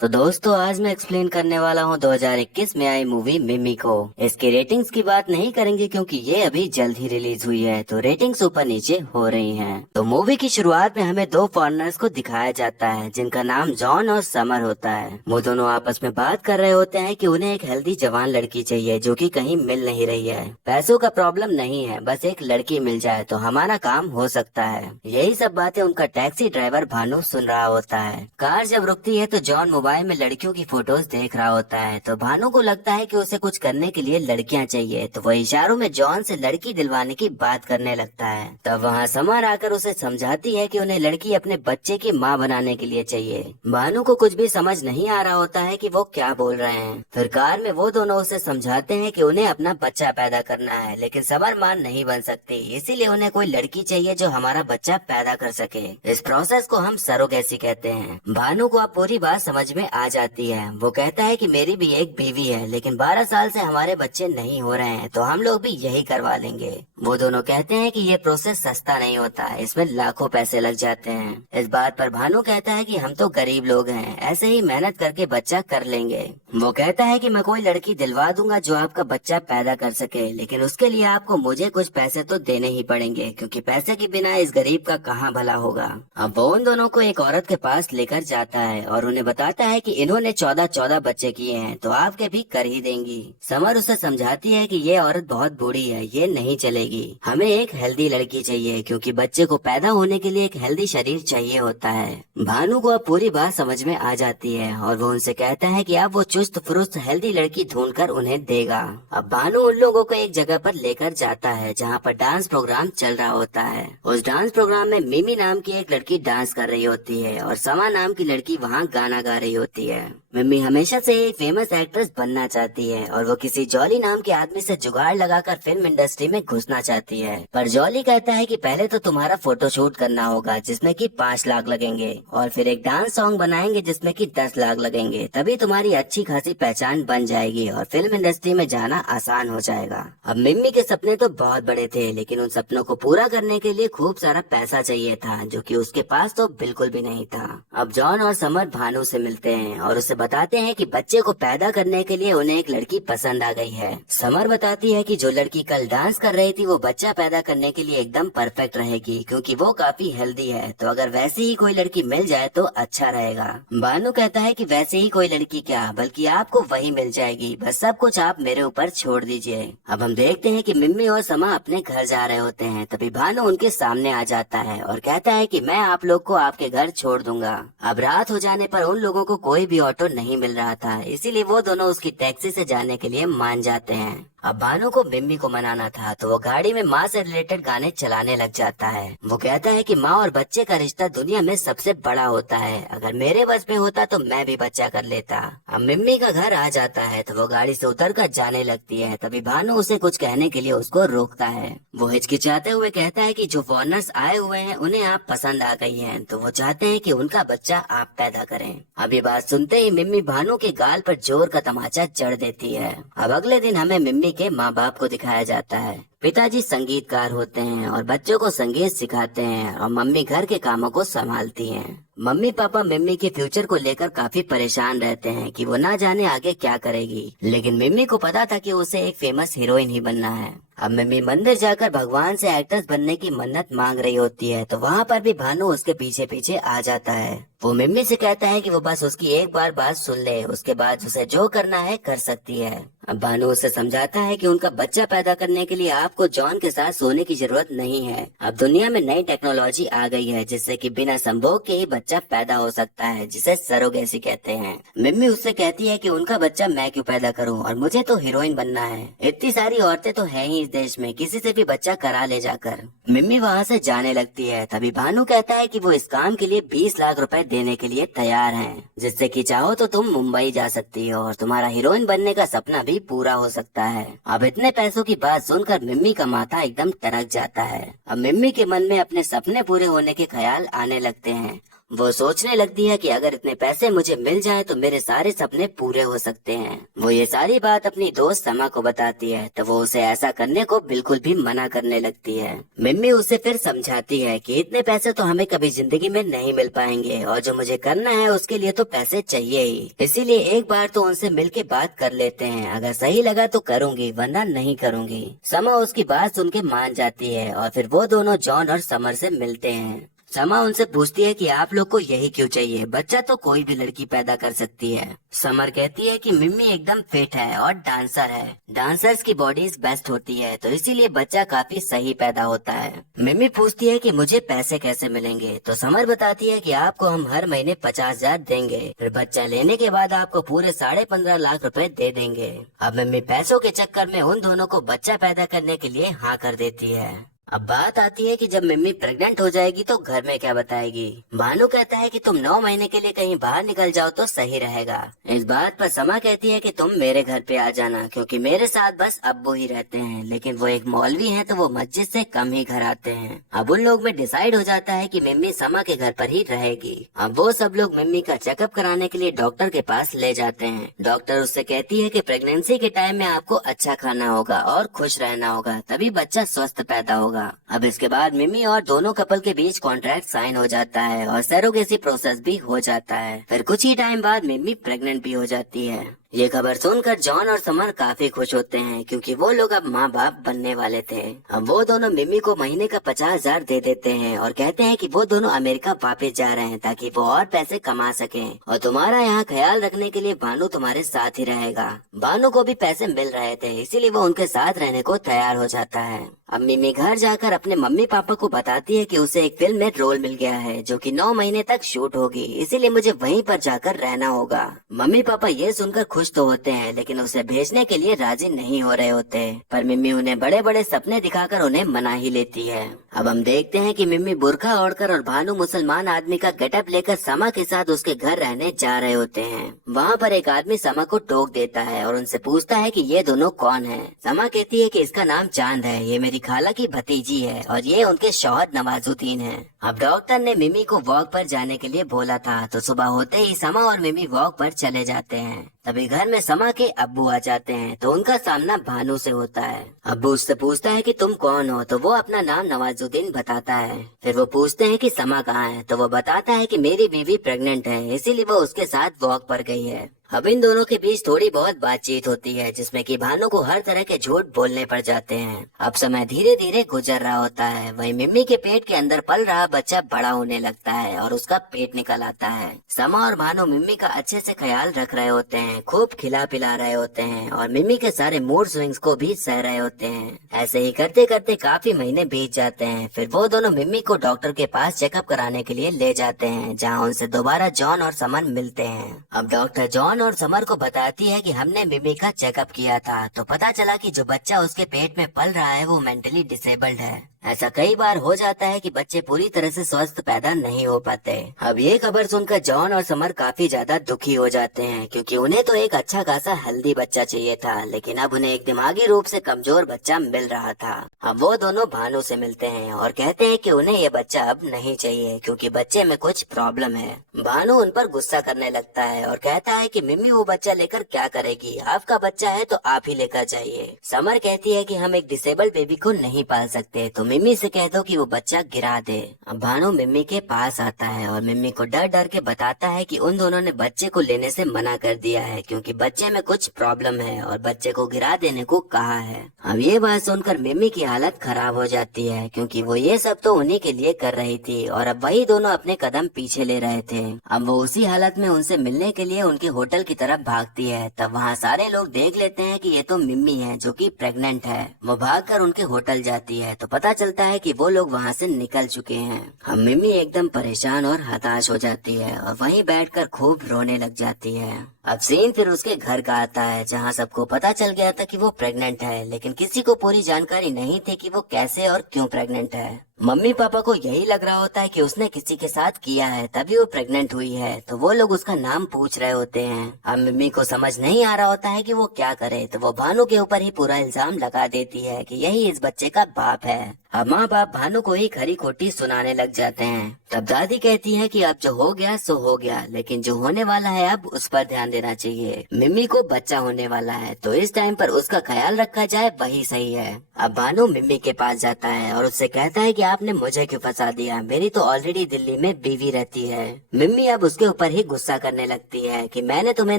तो दोस्तों आज मैं एक्सप्लेन करने वाला हूँ 2021 में आई मूवी मिमी को। इसकी रेटिंग्स की बात नहीं करेंगे क्योंकि ये अभी जल्द ही रिलीज हुई है, तो रेटिंग्स ऊपर नीचे हो रही हैं। तो मूवी की शुरुआत में हमें दो फॉरेनर्स को दिखाया जाता है जिनका नाम जॉन और समर होता है। वो दोनों आपस में बात कर रहे होते हैं कि उन्हें एक हेल्दी जवान लड़की चाहिए जो कि कहीं मिल नहीं रही है। पैसों का प्रॉब्लम नहीं है, बस एक लड़की मिल जाए तो हमारा काम हो सकता है। यही सब बातें उनका टैक्सी ड्राइवर भानु सुन रहा होता है। कार जब रुकती है तो जॉन मोबाइल में लड़कियों की फोटोज देख रहा होता है, तो भानु को लगता है कि उसे कुछ करने के लिए लड़कियां चाहिए, तो वह इशारों में जॉन से लड़की दिलवाने की बात करने लगता है। तब वहाँ समर आकर उसे समझाती है कि उन्हें लड़की अपने बच्चे की माँ बनाने के लिए चाहिए। भानु को कुछ भी समझ नहीं आ रहा होता है कि वो क्या बोल रहे हैं। फिर कार में वो दोनों उसे समझाते हैं कि उन्हें अपना बच्चा पैदा करना है, लेकिन समर मां नहीं बन सकती, इसीलिए उन्हें कोई लड़की चाहिए जो हमारा बच्चा पैदा कर सके। इस प्रोसेस को हम सरोगेसी कहते हैं। भानु को अब पूरी बात समझ में आ जाती है। वो कहता है कि मेरी भी एक बीवी है, लेकिन 12 साल से हमारे बच्चे नहीं हो रहे हैं, तो हम लोग भी यही करवा लेंगे। वो दोनों कहते हैं कि ये प्रोसेस सस्ता नहीं होता, इसमें लाखों पैसे लग जाते हैं। इस बात पर भानु कहता है कि हम तो गरीब लोग हैं, ऐसे ही मेहनत करके बच्चा कर लेंगे। वो कहता है कि मैं कोई लड़की दिलवा दूंगा जो आपका बच्चा पैदा कर सके, लेकिन उसके लिए आपको मुझे कुछ पैसे तो देने ही पड़ेंगे, क्योंकि पैसे के बिना इस गरीब का कहाँ भला होगा। अब वो उन दोनों को एक औरत के पास लेकर जाता है और उन्हें बताता है कि इन्होंने 14 बच्चे किए हैं, तो आपके भी कर ही देंगी। समर उसे समझाती है कि ये औरत बहुत बूढ़ी है, ये नहीं चलेगी, हमें एक हेल्दी लड़की चाहिए, क्योंकि बच्चे को पैदा होने के लिए एक हेल्दी शरीर चाहिए होता है। भानु को अब पूरी बात समझ में आ जाती है और वो उनसे कहता है कि अब वो चुस्त फुरुस्त हेल्दी लड़की ढूंढकर उन्हें देगा। अब भानु उन लोगों को एक जगह पर लेकर जाता है जहाँ पर डांस प्रोग्राम चल रहा होता है। उस डांस प्रोग्राम में मिमी नाम की एक लड़की डांस कर रही होती है और समा नाम की लड़की वहाँ गाना गा रही होती है। मिमी हमेशा से एक फेमस एक्ट्रेस बनना चाहती है और वो किसी जॉली नाम के आदमी से जुगाड़ लगाकर फिल्म इंडस्ट्री में घुसना चाहती है, पर जॉली कहता है कि पहले तो तुम्हारा फोटोशूट करना होगा जिसमें कि 5 लाख लगेंगे, और फिर एक डांस सॉन्ग बनाएंगे जिसमें कि 10 लाख लगेंगे, तभी तुम्हारी अच्छी खासी पहचान बन जाएगी और फिल्म इंडस्ट्री में जाना आसान हो जाएगा। अब मिम्मी के सपने तो बहुत बड़े थे, लेकिन उन सपनों को पूरा करने के लिए खूब सारा पैसा चाहिए था, जो कि उसके पास तो बिल्कुल भी नहीं था। अब जॉन और समर भानु से मिलते हैं और उसे बताते हैं कि बच्चे को पैदा करने के लिए उन्हें एक लड़की पसंद आ गई है। समर बताती है कि जो लड़की कल डांस कर रही थी वो बच्चा पैदा करने के लिए एकदम परफेक्ट रहेगी, क्योंकि वो काफी हेल्दी है, तो अगर वैसी ही कोई लड़की मिल जाए तो अच्छा रहेगा। भानु कहता है कि वैसे ही कोई लड़की क्या, बल्कि आपको वही मिल जाएगी, बस सब कुछ आप मेरे ऊपर छोड़ दीजिए। अब हम देखते हैं कि मिम्मी और समा अपने घर जा रहे होते हैं, तभी भानु उनके सामने आ जाता है और कहता है कि मैं आप लोग को आपके घर छोड़ दूंगा। अब रात हो जाने पर उन लोगों को कोई भी ऑटो नहीं मिल रहा था, इसीलिए वो दोनों उसकी टैक्सी से जाने के लिए मान जाते हैं। अब भानु को मिम्मी को मनाना था, तो वो गाड़ी में माँ से रिलेटेड गाने चलाने लग जाता है। वो कहता है कि माँ और बच्चे का रिश्ता दुनिया में सबसे बड़ा होता है, अगर मेरे बस में होता तो मैं भी बच्चा कर लेता। अब मिम्मी का घर आ जाता है तो वो गाड़ी से उतर कर जाने लगती है, तभी भानु उसे कुछ कहने के लिए उसको रोकता है। वो हिचकिचाते हुए कहता है कि जो फॉरेनर्स आए हुए हैं उन्हें आप पसंद आ गई हैं, तो वो चाहते हैं कि उनका बच्चा आप पैदा करें। अब ये बात सुनते ही मिम्मी भानु के गाल पर जोर का तमाचा जड़ देती है। अब अगले दिन हमें मिम्मी के माँ बाप को दिखाया जाता है। पिताजी संगीतकार होते हैं और बच्चों को संगीत सिखाते हैं और मम्मी घर के कामों को संभालती हैं। मम्मी पापा मिम्मी के फ्यूचर को लेकर काफी परेशान रहते हैं कि वो ना जाने आगे क्या करेगी, लेकिन मिम्मी को पता था कि उसे एक फेमस हीरोइन ही बनना है। अब मिम्मी मंदिर जाकर भगवान से एक्ट्रेस बनने की मन्नत मांग रही होती है, तो वहाँ पर भी भानु उसके पीछे पीछे आ जाता है। वो मिम्मी से कहता है कि वो बस उसकी एक बार बात सुन ले, उसके बाद उसे जो करना है कर सकती है। अब भानु उसे समझाता है कि उनका बच्चा पैदा करने के लिए आपको जॉन के साथ सोने की जरूरत नहीं है। अब दुनिया में नई टेक्नोलॉजी आ गई है जिससे कि बिना संभोग के ही बच्चा पैदा हो सकता है, जिसे सरोगेसी कहते हैं। मिम्मी उससे कहती है कि उनका बच्चा मैं क्यों पैदा करूं, और मुझे तो हीरोइन बनना है, इतनी सारी औरतें तो है ही इस देश में, किसी से भी बच्चा करा ले जाकर। मिम्मी वहाँ से जाने लगती है, तभी भानु कहता है कि वो इस काम के लिए 20 लाख रुपए देने के लिए तैयार हैं, जिससे कि चाहो तो तुम मुंबई जा सकती हो और तुम्हारा हीरोइन बनने का सपना भी पूरा हो सकता है। अब इतने पैसों की बात सुनकर मिम्मी का माथा एकदम टरक जाता है। अब मिम्मी के मन में अपने सपने पूरे होने के ख्याल आने लगते हैं वो सोचने लगती है कि अगर इतने पैसे मुझे मिल जाएं तो मेरे सारे सपने पूरे हो सकते हैं। वो ये सारी बात अपनी दोस्त समा को बताती है तो वो उसे ऐसा करने को बिल्कुल भी मना करने लगती है। मिम्मी उसे फिर समझाती है कि इतने पैसे तो हमें कभी जिंदगी में नहीं मिल पाएंगे और जो मुझे करना है उसके लिए तो पैसे चाहिए ही, इसीलिए एक बार तो उनसे मिल के बात कर लेते हैं, अगर सही लगा तो करूँगी वरना नहीं करूँगी। समा उसकी बात सुन के मान जाती है और फिर वो दोनों जॉन और समर से मिलते हैं। समा उनसे पूछती है कि आप लोग को यही क्यों चाहिए, बच्चा तो कोई भी लड़की पैदा कर सकती है। समर कहती है कि मिम्मी एकदम फिट है और डांसर है, डांसर्स की बॉडीज बेस्ट होती है तो इसीलिए बच्चा काफी सही पैदा होता है। मिम्मी पूछती है कि मुझे पैसे कैसे मिलेंगे, तो समर बताती है कि आपको हम हर महीने 50,000 देंगे, फिर बच्चा लेने के बाद आपको पूरे 15.5 लाख रुपए दे देंगे। अब मिम्मी पैसों के चक्कर में उन दोनों को बच्चा पैदा करने के लिए हाँ कर देती है। अब बात आती है कि जब मिम्मी प्रेग्नेंट हो जाएगी तो घर में क्या बताएगी। भानु कहता है कि तुम 9 महीने के लिए कहीं बाहर निकल जाओ तो सही रहेगा। इस बात पर समा कहती है कि तुम मेरे घर पे आ जाना, क्योंकि मेरे साथ बस अब्बू ही रहते हैं, लेकिन वो एक मौलवी हैं तो वो मस्जिद से कम ही घर आते हैं। अब उन लोग में डिसाइड हो जाता है कि मिम्मी समा के घर पर ही रहेगी। अब वो सब लोग मिम्मी का चेकअप कराने के लिए डॉक्टर के पास ले जाते हैं। डॉक्टर उससे कहती है कि प्रेगनेंसी के टाइम में आपको अच्छा खाना होगा और खुश रहना होगा, तभी बच्चा स्वस्थ पैदा होगा। अब इसके बाद मिम्मी और दोनों कपल के बीच कॉन्ट्रैक्ट साइन हो जाता है और सरोगेसी प्रोसेस भी हो जाता है। फिर कुछ ही टाइम बाद मिम्मी प्रेग्नेंट भी हो जाती है। ये खबर सुनकर जॉन और समर काफी खुश होते हैं, क्योंकि वो लोग अब माँ बाप बनने वाले थे। अब वो दोनों मिम्मी को महीने का 50,000 दे देते हैं और कहते हैं कि वो दोनों अमेरिका वापस जा रहे हैं ताकि वो और पैसे कमा सकें, और तुम्हारा यहाँ ख्याल रखने के लिए भानु तुम्हारे साथ ही रहेगा। भानु को भी पैसे मिल रहे थे, इसीलिए वो उनके साथ रहने को तैयार हो जाता है। अब मिम्मी घर जाकर अपने मम्मी पापा को बताती है कि उसे एक फिल्म में रोल मिल गया है जो कि 9 महीने तक शूट होगी, इसीलिए मुझे वहीं पर जाकर रहना होगा। मम्मी पापा ये सुनकर खुश तो होते हैं, लेकिन उसे भेजने के लिए राजी नहीं हो रहे होते। पर मिम्मी उन्हें बड़े बड़े सपने दिखाकर उन्हें मना ही लेती है। अब हम देखते हैं कि मिम्मी बुर्का ओढ़कर और भानु मुसलमान आदमी का गेटअप लेकर समा के साथ उसके घर रहने जा रहे होते हैं। वहाँ पर एक आदमी समा को टोक देता है और उनसे पूछता है कि ये दोनों कौन है। समा कहती है कि इसका नाम चांद है, ये मेरी खाला की भतीजी है और ये उनके शौहर नवाजुद्दीन है। अब डॉक्टर ने मिम्मी को वॉक पर जाने के लिए बोला था, तो सुबह होते ही समा और मिम्मी वॉक पर चले जाते हैं। तभी घर में समा के अब्बू आ जाते हैं, तो उनका सामना भानु से होता है। अब्बू उससे पूछता है कि तुम कौन हो, तो वो अपना नाम नवाजुद्दीन बताता है। फिर वो पूछते हैं कि समा कहाँ है, तो वो बताता है कि मेरी बीवी प्रेग्नेंट है, इसीलिए वो उसके साथ वॉक पर गई है। अब इन दोनों के बीच थोड़ी बहुत बातचीत होती है, जिसमें कि भानु को हर तरह के झूठ बोलने पड़ जाते हैं। अब समय धीरे धीरे गुजर रहा होता है, वहीं मिम्मी के पेट के अंदर पल रहा बच्चा बड़ा होने लगता है और उसका पेट निकल आता है। समा और भानु मिम्मी का अच्छे से ख्याल रख रहे होते हैं, खूब खिला पिला रहे होते हैं और मिम्मी के सारे मूड स्विंग्स को भी सह रहे होते हैं। ऐसे ही करते करते काफी महीने बीत जाते हैं। फिर वो दोनों मिम्मी को डॉक्टर के पास चेकअप कराने के लिए ले जाते हैं, जहाँ उनसे दोबारा जॉन और समर मिलते हैं। अब डॉक्टर जॉन और समर को बताती है कि हमने मिम्मी का चेकअप किया था, तो पता चला कि जो बच्चा उसके पेट में पल रहा है वो मेंटली डिसेबल्ड है। ऐसा कई बार हो जाता है कि बच्चे पूरी तरह से स्वस्थ पैदा नहीं हो पाते। अब ये खबर सुनकर जॉन और समर काफी ज्यादा दुखी हो जाते हैं, क्योंकि उन्हें तो एक अच्छा खासा हेल्दी बच्चा चाहिए था, लेकिन अब उन्हें एक दिमागी रूप से कमजोर बच्चा मिल रहा था। अब वो दोनों भानु से मिलते हैं और कहते हैं कि उन्हें ये बच्चा अब नहीं चाहिए, क्योंकि बच्चे में कुछ प्रॉब्लम है। भानु उन पर गुस्सा करने लगता है और कहता है कि मिम्मी वो बच्चा लेकर क्या करेगी, आपका बच्चा है तो आप ही लेकर जाइए। समर कहती है कि हम एक डिसेबल्ड बेबी को नहीं पाल सकते, तो मिम्मी से कह दो कि वो बच्चा गिरा दे। अब भानु मिम्मी के पास आता है और मिम्मी को डर डर के बताता है कि उन दोनों ने बच्चे को लेने से मना कर दिया है, क्योंकि बच्चे में कुछ प्रॉब्लम है और बच्चे को गिरा देने को कहा है। अब ये बात सुनकर मिम्मी की हालत खराब हो जाती है, क्योंकि वो ये सब तो उन्हीं के लिए कर रही थी और अब वही दोनों अपने कदम पीछे ले रहे थे। अब वो उसी हालत में उनसे मिलने के लिए उनके होटल की तरफ भागती है। तब वहाँ सारे लोग देख लेते हैं कि ये तो मिम्मी है जो कि प्रेग्नेंट है। वो भागकर उनके होटल जाती है, तो पता चलता है कि वो लोग वहाँ से निकल चुके हैं। अब मिम्मी एकदम परेशान और हताश हो जाती है और वहीं बैठकर खूब रोने लग जाती है। अब सीन फिर उसके घर का आता है, जहाँ सबको पता चल गया था कि वो प्रेग्नेंट है, लेकिन किसी को पूरी जानकारी नहीं थी कि वो कैसे और क्यों प्रेग्नेंट है। मम्मी पापा को यही लग रहा होता है कि उसने किसी के साथ किया है तभी वो प्रेग्नेंट हुई है, तो वो लोग उसका नाम पूछ रहे होते हैं। अब मम्मी को समझ नहीं आ रहा होता है कि वो क्या करे, तो वो भानु के ऊपर ही पूरा इल्जाम लगा देती है कि यही इस बच्चे का बाप है। अब माँ बाप भानु को ही खरी खोटी सुनाने लग जाते हैं। तब दादी कहती है कि अब जो हो गया सो हो गया, लेकिन जो होने वाला है अब उस पर ध्यान देना चाहिए। मिम्मी को बच्चा होने वाला है, तो इस टाइम पर उसका ख्याल रखा जाए वही सही है। अब भानु मिम्मी के पास जाता है और उससे कहता है कि आपने मुझे क्यों फंसा दिया, मेरी तो ऑलरेडी दिल्ली में बीवी रहती है। मिम्मी अब उसके ऊपर ही गुस्सा करने लगती है कि मैंने तुम्हें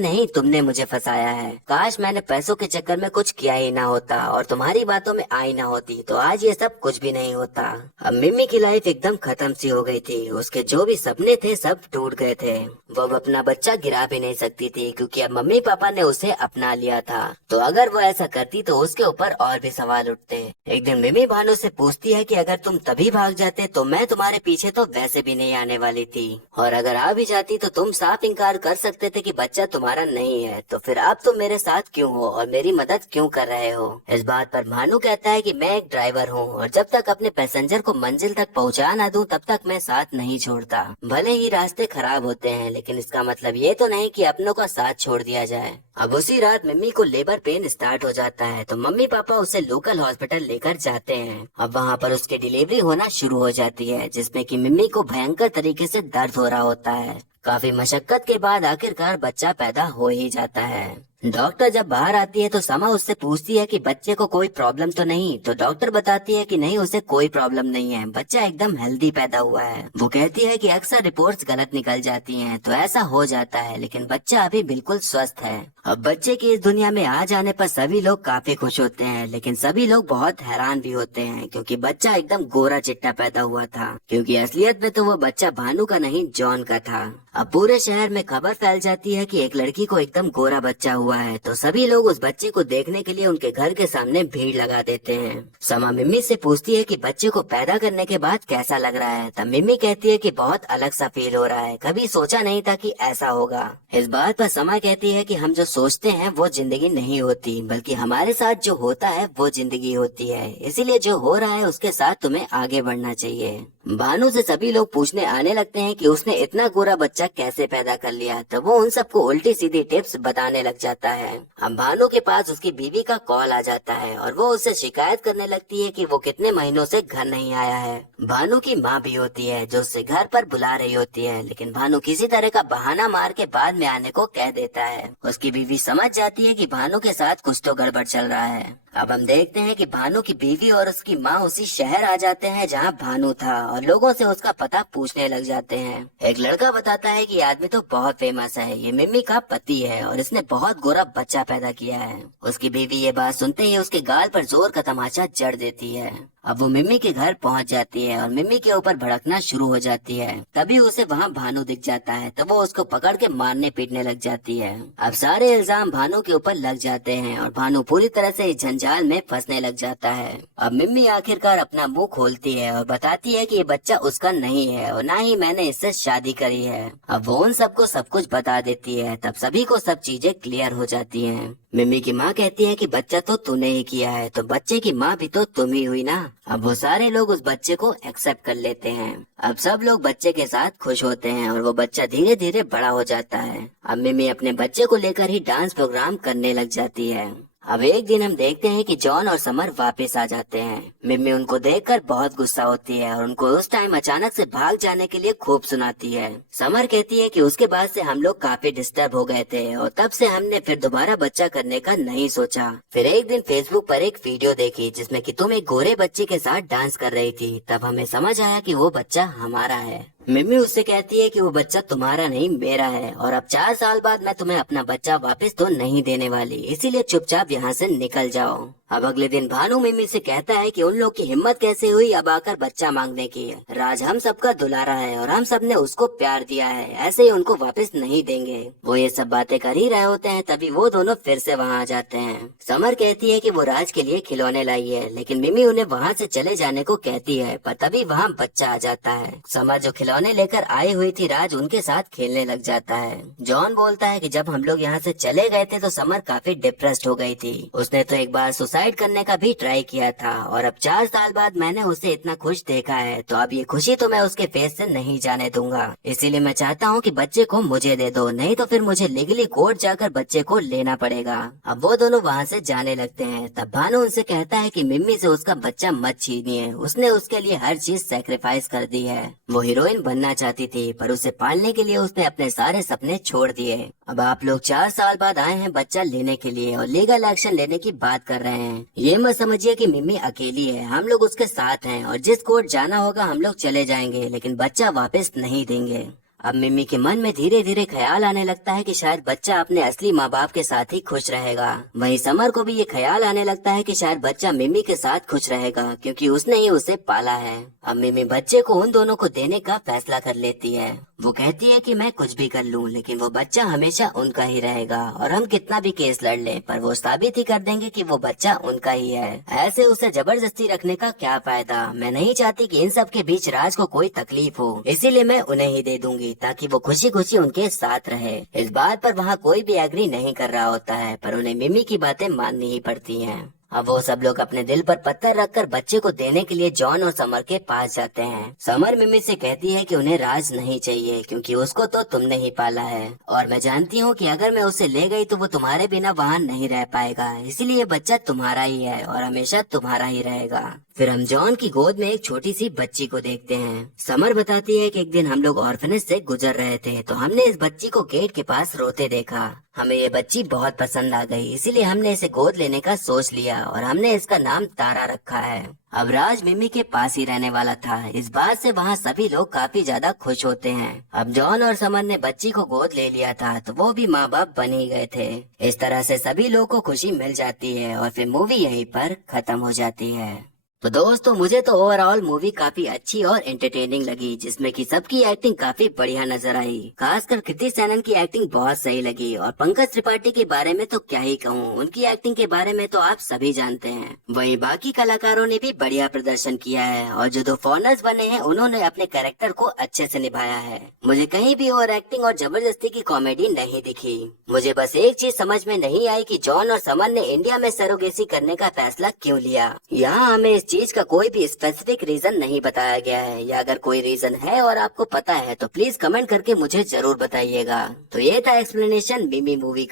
नहीं, तुमने मुझे फंसाया है। काश मैंने पैसों के चक्कर में कुछ किया ही ना होता और तुम्हारी बातों में आई ना होती, तो आज ये सब कुछ भी नहीं होता। अब मिम्मी की लाइफ एकदम खत्म सी हो गई थी। उसके जो भी सपने थे सब टूट गए थे। वो अब अपना बच्चा गिरा भी नहीं सकती थी, क्योंकि अब मम्मी पापा ने उसे अपना लिया था। तो अगर वो ऐसा करती तो उसके ऊपर और भी सवाल उठते। एक दिन मिम्मी भानु से पूछती है कि अगर तुम तभी भाग जाते तो मैं तुम्हारे पीछे तो वैसे भी नहीं आने वाली थी, और अगर आ भी जाती तो तुम साफ इनकार कर सकते थे कि बच्चा तुम्हारा नहीं है, तो फिर आप तुम मेरे साथ क्यों हो और मेरी मदद क्यों कर रहे हो। इस बात पर भानु कहता है कि मैं एक ड्राइवर हूँ और जब तक अपने पैसेंजर को मंजिल तक पहुँचा ना दूं तब तक मैं साथ नहीं छोड़ता। भले ही रास्ते खराब होते हैं, लेकिन इसका मतलब ये तो नहीं कि अपनों का साथ छोड़ दिया जाए। अब उसी रात मम्मी को लेबर पेन स्टार्ट हो जाता है, तो मम्मी पापा उसे लोकल हॉस्पिटल लेकर जाते हैं। अब वहाँ पर उसकी डिलीवरी होना शुरू हो जाती है, जिसमें कि मम्मी को भयंकर तरीके से दर्द हो रहा होता है। काफी मशक्कत के बाद आखिरकार बच्चा पैदा हो ही जाता है। डॉक्टर जब बाहर आती है तो समा उससे पूछती है कि बच्चे को कोई प्रॉब्लम तो नहीं, तो डॉक्टर बताती है कि नहीं, उसे कोई प्रॉब्लम नहीं है, बच्चा एकदम हेल्दी पैदा हुआ है। वो कहती है कि अक्सर रिपोर्ट्स गलत निकल जाती हैं, तो ऐसा हो जाता है, लेकिन बच्चा अभी बिल्कुल स्वस्थ है। अब बच्चे की इस दुनिया में आ जाने पर सभी लोग काफी खुश होते हैं, लेकिन सभी लोग बहुत हैरान भी होते हैं, क्योंकि बच्चा एकदम गोरा चिट्टा पैदा हुआ था, क्योंकि असलियत में तो वो बच्चा भानु का नहीं जॉन का था। अब पूरे शहर में खबर फैल जाती है कि एक लड़की को एकदम गोरा बच्चा हुआ है, तो सभी लोग उस बच्चे को देखने के लिए उनके घर के सामने भीड़ लगा देते हैं। समा मिम्मी से पूछती है कि बच्चे को पैदा करने के बाद कैसा लग रहा है, तब मिम्मी कहती है कि बहुत अलग सा फील हो रहा है, कभी सोचा नहीं था कि ऐसा होगा। इस बात पर समा कहती है कि हम जो सोचते हैं वो जिंदगी नहीं होती, बल्कि हमारे साथ जो होता है वो जिंदगी होती है, इसीलिए जो हो रहा है उसके साथ तुम्हें आगे बढ़ना चाहिए। भानु से सभी लोग पूछने आने लगते हैं कि उसने इतना गोरा बच्चा कैसे पैदा कर लिया, तो वो उन सबको उल्टी सीधी टिप्स बताने लग जाता है। अब भानु के पास उसकी बीवी का कॉल आ जाता है और वो उससे शिकायत करने लगती है कि वो कितने महीनों से घर नहीं आया है। भानु की माँ भी होती है जो उससे घर पर बुला रही होती है, लेकिन भानु किसी तरह का बहाना मार के बाद में आने को कह देता है। उसकी बीवी समझ जाती है कि भानु के साथ कुछ तो गड़बड़ चल रहा है। अब हम देखते हैं कि भानु की बीवी और उसकी माँ उसी शहर आ जाते हैं जहाँ भानु था, और लोगों से उसका पता पूछने लग जाते हैं। एक लड़का बताता है कि आदमी तो बहुत फेमस है, ये मिम्मी का पति है और इसने बहुत गोरा बच्चा पैदा किया है। उसकी बीवी ये बात सुनते ही उसके गाल पर जोर का तमाचा जड़ देती है। अब वो मिम्मी के घर पहुंच जाती है और मिम्मी के ऊपर भड़कना शुरू हो जाती है। तभी उसे वहाँ भानु दिख जाता है, तो वो उसको पकड़ के मारने पीटने लग जाती है। अब सारे इल्जाम भानु के ऊपर लग जाते हैं और भानु पूरी तरह से इस जंजाल में फंसने लग जाता है। अब मिम्मी आखिरकार अपना मुंह खोलती है और बताती है कि ये बच्चा उसका नहीं है और ना ही मैंने इससे शादी करी है। अब वो उन सबको सब कुछ बता देती है, तब सभी को सब चीजें क्लियर हो जाती हैं। मिम्मी की माँ कहती है कि बच्चा तो तूने ही किया है, तो बच्चे की माँ भी तो तुम ही हुई ना। अब वो सारे लोग उस बच्चे को एक्सेप्ट कर लेते हैं। अब सब लोग बच्चे के साथ खुश होते हैं और वो बच्चा धीरे धीरे बड़ा हो जाता है। अब मिम्मी अपने बच्चे को लेकर ही डांस प्रोग्राम करने लग जाती है। अब एक दिन हम देखते हैं कि जॉन और समर वापस आ जाते हैं। मिम्मी उनको देखकर बहुत गुस्सा होती है और उनको उस टाइम अचानक से भाग जाने के लिए खूब सुनाती है। समर कहती है कि उसके बाद से हम लोग काफी डिस्टर्ब हो गए थे और तब से हमने फिर दोबारा बच्चा करने का नहीं सोचा। फिर एक दिन फेसबुक पर एक वीडियो देखी जिसमें कि तुम एक गोरे बच्चे के साथ डांस कर रही थी, तब हमें समझ आया कि वो बच्चा हमारा है। मिम्मी उससे कहती है कि वो बच्चा तुम्हारा नहीं मेरा है, और अब 4 साल बाद मैं तुम्हें अपना बच्चा वापस तो नहीं देने वाली, इसीलिए चुपचाप यहाँ से निकल जाओ। अब अगले दिन भानु मिमी से कहता है कि उन लोग की हिम्मत कैसे हुई अब आकर बच्चा मांगने की। राज हम सबका दुलारा है और हम सबने उसको प्यार दिया है, ऐसे ही उनको वापस नहीं देंगे। वो ये सब बातें कर ही रहे होते हैं तभी वो दोनों फिर से वहाँ आ जाते हैं। समर कहती है कि वो राज के लिए खिलौने लाई है, लेकिन मिमी उन्हें वहाँ से चले जाने को कहती है, पर तभी वहाँ बच्चा आ जाता है। समर जो खिलौने लेकर आई हुई थी राज उनके साथ खेलने लग जाता है। जॉन बोलता है कि जब हम लोग यहाँ से चले गए थे तो समर काफी डिप्रेस्ड हो गई थी, उसने तो एक बार सुसाइड करने का भी ट्राई किया था और अब 4 साल बाद मैंने उसे इतना खुश देखा है तो अब ये खुशी तो मैं उसके फेस से नहीं जाने दूंगा। इसीलिए मैं चाहता हूँ कि बच्चे को मुझे दे दो, नहीं तो फिर मुझे लीगली कोर्ट जाकर बच्चे को लेना पड़ेगा। अब वो दोनों वहाँ से जाने लगते हैं। तब भानु उनसे कहता है कि मिम्मी से उसका बच्चा मत छीनिए, उसने उसके लिए हर चीज सेक्रीफाइस कर दी है। वो हीरोइन बनना चाहती थी पर उसे पालने के लिए उसने अपने सारे सपने छोड़ दिए। अब आप लोग 4 साल बाद आए हैं बच्चा लेने के लिए और लीगल एक्शन लेने की बात कर रहे हैं। ये मत समझिए कि मिम्मी अकेली है, हम लोग उसके साथ हैं और जिस कोर्ट जाना होगा हम लोग चले जाएंगे, लेकिन बच्चा वापस नहीं देंगे। अब मिम्मी के मन में धीरे धीरे ख्याल आने लगता है कि शायद बच्चा अपने असली माँ बाप के साथ ही खुश रहेगा। वहीं समर को भी ये ख्याल आने लगता है कि शायद बच्चा मिम्मी के साथ खुश रहेगा क्योंकि उसने ही उसे पाला है। अब मिम्मी बच्चे को उन दोनों को देने का फैसला कर लेती है। वो कहती है कि मैं कुछ भी कर लूं लेकिन वो बच्चा हमेशा उनका ही रहेगा और हम कितना भी केस लड़ लें पर वो साबित ही कर देंगे कि वो बच्चा उनका ही है। ऐसे उसे जबरदस्ती रखने का क्या फायदा। मैं नहीं चाहती कि इन सब के बीच राज को कोई तकलीफ हो, इसीलिए मैं उन्हें ही दे दूंगी ताकि वो खुशी खुशी उनके साथ रहे। इस बात पर वहाँ कोई भी एग्री नहीं कर रहा होता है पर उन्हें मिमी की बातें माननी ही पड़ती हैं। अब वो सब लोग अपने दिल पर पत्थर रखकर बच्चे को देने के लिए जॉन और समर के पास जाते हैं। समर मिमी से कहती है कि उन्हें राज नहीं चाहिए क्योंकि उसको तो तुमने ही पाला है और मैं जानती हूँ कि अगर मैं उसे ले गई तो वो तुम्हारे बिना वहाँ नहीं रह पाएगा, इसलिए बच्चा तुम्हारा ही है और हमेशा तुम्हारा ही रहेगा। फिर हम जॉन की गोद में एक छोटी सी बच्ची को देखते हैं। समर बताती है कि एक दिन हम लोग ऑर्फनेज से गुजर रहे थे तो हमने इस बच्ची को गेट के पास रोते देखा। हमें ये बच्ची बहुत पसंद आ गई, इसीलिए हमने इसे गोद लेने का सोच लिया और हमने इसका नाम तारा रखा है। अब राज मिमी के पास ही रहने वाला था, इस बात से वहाँ सभी लोग काफी ज्यादा खुश होते हैं। अब जॉन और समर ने बच्ची को गोद ले लिया था तो वो भी माँ बाप बन ही गए थे। इस तरह से सभी लोग को खुशी मिल जाती है और फिर मूवी यहीं पर खत्म हो जाती है। तो दोस्तों मुझे तो ओवरऑल मूवी काफी अच्छी और एंटरटेनिंग लगी, जिसमें कि सबकी एक्टिंग काफी बढ़िया नजर आई। खासकर कृति सेनन की एक्टिंग बहुत सही लगी और पंकज त्रिपाठी के बारे में तो क्या ही कहूँ, उनकी एक्टिंग के बारे में तो आप सभी जानते हैं। वहीं बाकी कलाकारों ने भी बढ़िया प्रदर्शन किया है और जो 2 फॉरनर्स बने हैं उन्होंने अपने कैरेक्टर को अच्छे से निभाया है। मुझे कहीं भी ओवर एक्टिंग और जबरदस्ती की कॉमेडी नहीं दिखी। मुझे बस एक चीज समझ में नहीं आई कि जॉन और समर ने इंडिया में सरोगेसी करने का फैसला क्यों लिया। यहाँ हमें चीज का कोई भी स्पेसिफिक रीजन नहीं बताया गया है, या अगर कोई रीजन है और आपको पता है तो प्लीज कमेंट करके मुझे जरूर बताइएगा। तो ये था एक्सप्लेनेशन मिमी मूवी का।